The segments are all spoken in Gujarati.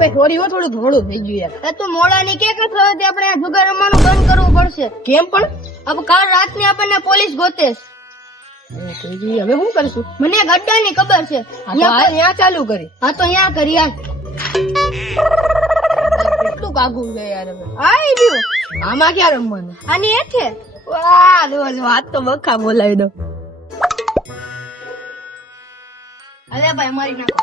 ભાઈ સોરી હો, થોડું થોડું થઈ ગયું યાર. એ તું મોડા ની કે થયો તે આપણે આ જુગાર રમવાનું બંધ કરવું પડશે. કેમ પણ હવે કાલ રાતની આપણને પોલીસ ગોતે છે. હવે શું કરશું? મને એક અડ્ડાની ખબર છે. ત્યાં ચાલુ કરી. હા તો અહીંયા કરી યાર. કેટલું કાગું છે યાર હવે. આઈ ગયું. આમાં ક્યાં રમવાનું? આની હેઠે. વાહ દિવસ વાત તો બખા બોલાવી દો. અરે ભાઈ મારી નાખો.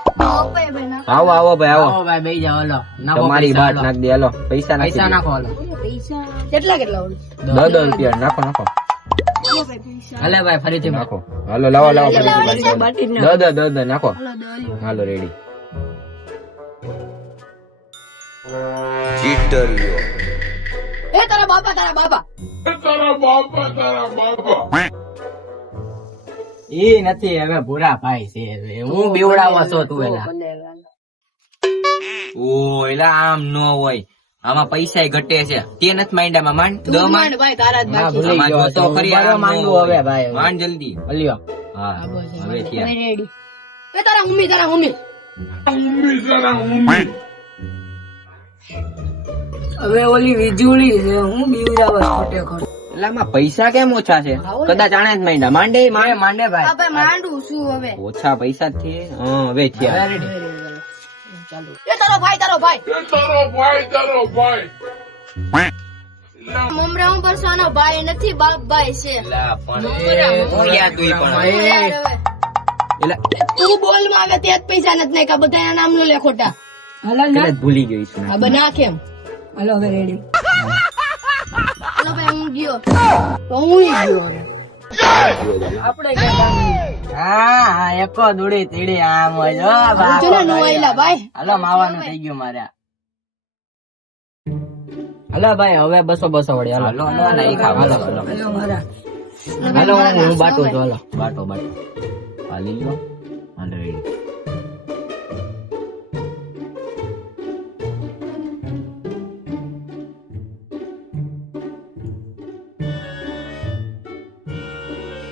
ભાઈ ભાઈ નાખો. આવો આવો ભાઈ આવો. આવો ભાઈ બેહી જાઓ, હાલો. નાખો તમારી પૈસા, બાટ હાલો. નાખ દે હાલો. પૈસા પૈસા નાખી નાખો, હાલો. પૈસા કેટલા કેટલા ઓલું? 10 રૂપિયા નાખો નાખો હાલે ભાઈ ફરીથી નાખો. હાલો લાવો લાવો ફરીથી બાટી જ ના. 10 નાખો. હાલો દોલ્યો. હાલો રેડી. એ તારા બાપા તારા બાપા. ઈ નથી હવે ભૂરા ભાઈ છે હવે. હું બીવડાવો છો તું એલા. ઓ એલા આમ નો હોય. આમાં પૈસા ઘટે છે. તે નથી માંડ્યામાં માંડ. તું 10 માંડ. માંડ ભાઈ તારા જ હા, બાકી. ભૂલી આમાં ગયો જો તો તો. ખરી હું આમ નો માંડું હોય. હવે ભાઈ. માંડ જલ્દી. લ્યો. હા હવે હવે થયા. રેડી. એ તારા મમ્મી તારા મમ્મી. હવે ઓલી વીજળી છે, હું બીવડાવસ ખોટે ખોટે. એટલે આમાં પૈસા કેમ ઓછા છે? કદાચ આણે જ માંડ્યા. માંડે માંડે માંડે હા ભાઈ. ભાઈ માંડું છું હવે. ઓછા પૈસા જ છે. હા હવે થયા. હવે રેડી. ચાલુ. એ તારો ભાઈ તારો ભાઈ. મમરા હું કરશો આનો ભાઈ નથી બાપ ભાઈ છે. એલા પણ હું યાદ તું પણ. યાર હવે. એલા તું બોલ માં આવે ત્યાં જ પૈસા નથી નાખ્યા, બધા નામ નો લે ખોટા. હાલો કદાચ ભૂલી ગઈ છું. હા બના કેમ? હાલો હવે રેડી. હાલો ભાઈ હું ગયો. તો હું ગયો હવે. આપણે હા હા એકો દોડી તીડી આમ હોય જો બાપ. ચલો નો આયલા ભાઈ. હાલો માવાનું થઈ ગયું મારે. હાલો ભાઈ હવે 200 વળી હાલો. હાલો હાલો નહીં ખાવ. હાલો હાલો હાલો મારા. હાલો હું બાટો છું હાલો. બાટો બાટો હાલી લો. હાલો રેડી.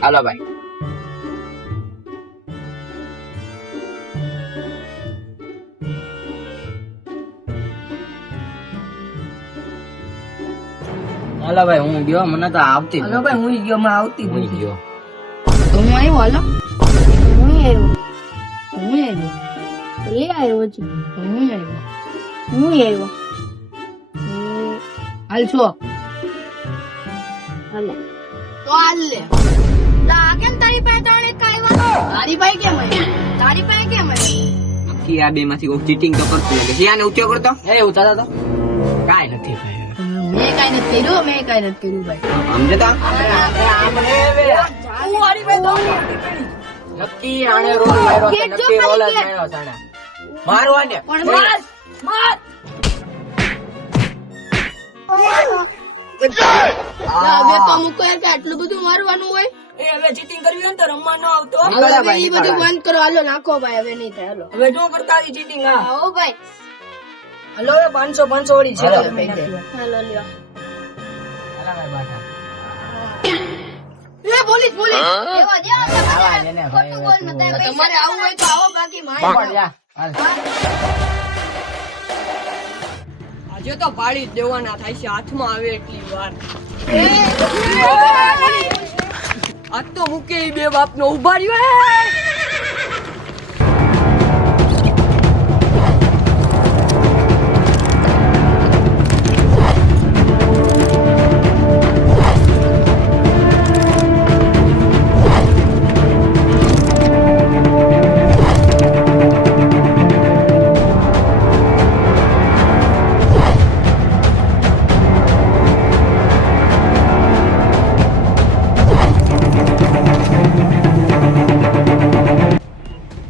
હાલો ભાઈ. હાલો ભાઈ હું ગયો, મને તો આવતી જ હાલો ભાઈ હું ગયો, માં આવતી જ હું નથી. ગયો. હું આવ્યો. હાલો હું આવ્યો. હું આવ્યો. લે આવ્યો છે. હું આવ્યો. હું આવ્યો. હાલ છો. હાલે. તો હાલ લે. તા કેમ તારી પાસે ત્રણ એક આવ્યા? તારી ભાઈ કેમ આવ્યો? તારી પાસે કેમ આવ્યા? આખી આ બે માંથી કોક ચીટિંગ તો કરતું લાગે છે. આને ઊંચો કરતો. એ ઉતારો તો કાઈ નથી ભાઈ. મેં કાઈ નથી કર્યું, મેં કાઈ નથી કર્યું ભાઈ. સમજે તા? નક્કી આને રોલ માર્યો છે, ગેટ જો નક્કી રોલ જ ખાલી માર્યો છે આને. મારવાને. પણ માર માર. હવે તો મૂકો યાર કે આટલું બધું મારવાનું હોય. એ હવે ચીટિંગ કરવી હોય ને તો રમવા ન આવતો. નીકળો હવે ભાઈ, ઈ બધું નીકળો. બંધ કરો. હાલો નાખો ભાઈ, હવે નહીં થાય. હાલો હવે જો કરતા આવી ચીટિંગ. હા આવો ભાઈ. હાલો હવે 500 વાળી છે. હાલો. તમે કહી દે. હાલો લ્યો. હાલો ભાઈ બાટા. એ પોલીસ પોલીસ. એવા જેવા છે આવા બધા. જ એને ભાઈ, ખોટું બોલ મત. હવે તમારે આવું હોય તો આવો, બાકી પણ મારી જા, હાલ. આજે તો પાડી જ દેવાના થાય છે, હાથમાં આવે એટલી વાર. આજ તો મૂકે ઈ બે બાપ નો ઉભા રહ્યો.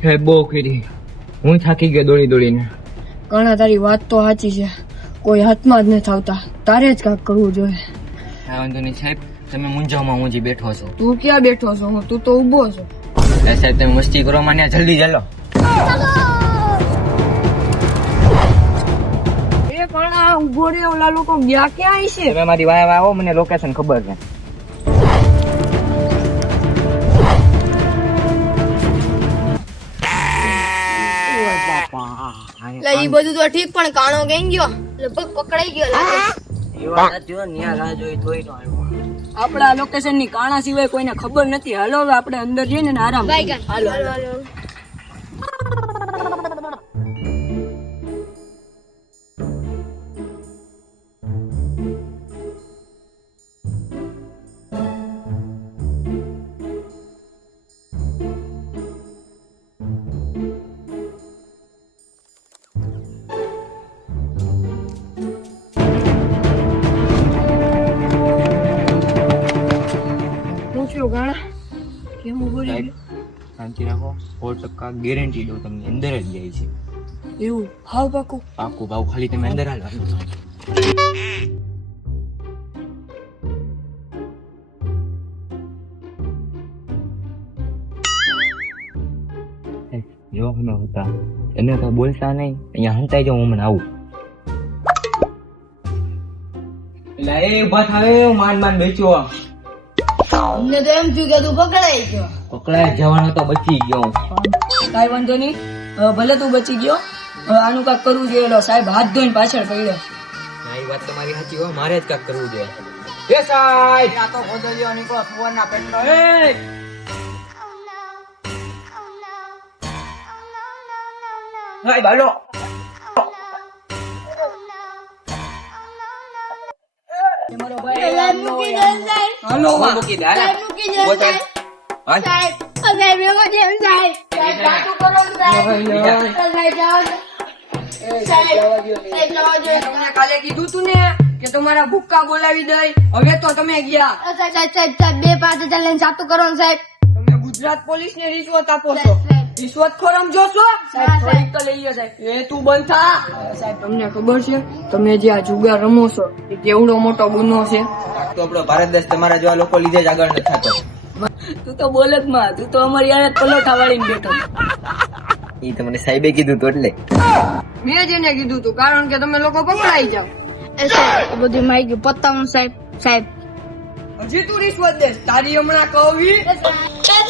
હે બહુ કરી. હું થાકી ગયો દોડી દોડીને. ઘણા તારી વાત તો સાચી છે, કોઈ હાથમાં જ નથી આવતા. તારે જ કાંઈક કરવું જોઈએ. હા વાંધો નહીં સાહેબ, તમે મૂંઝાવમાં હું બેઠો છો. તું ક્યાં બેઠો છો? તું તો ઊભો છો. એ સાહેબ તમે મસ્તી કરો મને, જલ્દી ચાલો. એ પણ આ ઊભો રે, ઓલા લોકો ગયા ક્યાં છે? તમે મારી વાય આવો, મને લોકેશન ખબર છે. એટલે ઈ બધું તો ઠીક પણ કાણો કઈ ગયો લગભગ પકડાઈ ગયો લાગે. એ વાત સાચી હો, ન્યા રાહ જોઈ તોય નો આવ્યો. આપડા લોકેશન ની કાણા સિવાય કોઈને ખબર નથી. હાલો હવે આપણે અંદર જઈને ને આરામ બાય કરીએ. ગાય. હાલો હાલો, હાલો. હાલો. શું થયું ગાણા? કેમ ઉભો રહી સાહેબ, શાંતિ રાખો. 100% ગેરંટી દઉં તમને, અંદર જ જાય છે. ગયો? એવું હાવ પાકું? પાકું ભાવ, ખાલી તમે અંદર હાલો. જો અમે હતા તમે તો બોલતા નહીં, અહીંયા હંતાઈ જાઉં, હું મને આવું. એટલે એ ઉભા થાવે, માન માન બેચ્યો. અમને તો એમ થયું કે તું પકડાઈ ગયો. પકડાય જવાનો તો બચી ગયો. કાંઈ વાંધો નહીં. ભલે તું બચી ગયો. હવે આનું કાંઈક કરવું જોઈએ. લો સાહેબ હાથ ધોઈને પાછળ પડ્યો. ના, એ વાત તમારી સાચી હોય, મારે જ કાંઈક કરવું જોઈએ. એ સાહેબ, આ તો ગોદલિયો નીકળો સુવરના પેટનો. એ સાહેબ હાલો. તમારો સાહેબ મૂકી દે સાહેબ. હાલો હું મૂકી દે, હાલો. સાહેબ મૂકી દે ઉભો સાહેબ. થાવ. હાલ. સાહેબ સાહેબ એવો છે સાહેબ. સાહેબ સાચું કરો ને સાહેબ. બીજા. સાહેબ જાઓ ને. સાહેબ સાહેબ જવા દો. તમને કાલે કીધું તું ને કે તમારા ભૂક્કા બોલાવી દઈ. હવે તો તમે ગયા. સાહેબ સાહેબ સાહેબ સાહેબ 2,500 લઈને સાચું કરો ને સાહેબ. તમે ગુજરાત પોલીસ ને રિશ્વત આપો છો. રિશ્વત ખોરમ જોશો? સાહેબ હા, થોડીક તો લઈ લો સાહેબ. એ તું બંધ થા. સાહેબ તમને ખબર છે તમે જે આ જુગાર રમો છો એ કેવડો મોટો ગુનો છે? તો આપણો ભારત દેશ તમારા જેવા લોકો લીધે જ આગળ નથી થતો. તું તો બોલે જ માં. તું તો અમારી યારે પલોઠા વાળીને બેઠો. એ તમને સાહેબે કીધું તો એટલે. મેં જ એને કીધું તું કારણ કે તમે લોકો પકડાઈ જાવ. એ સાહેબ આ બધું માઈ ગયું પતાવું સાહેબ. સાહેબ હજી તું રિશ્વત દેશ. તારી હમણાં કહવી. સાહેબ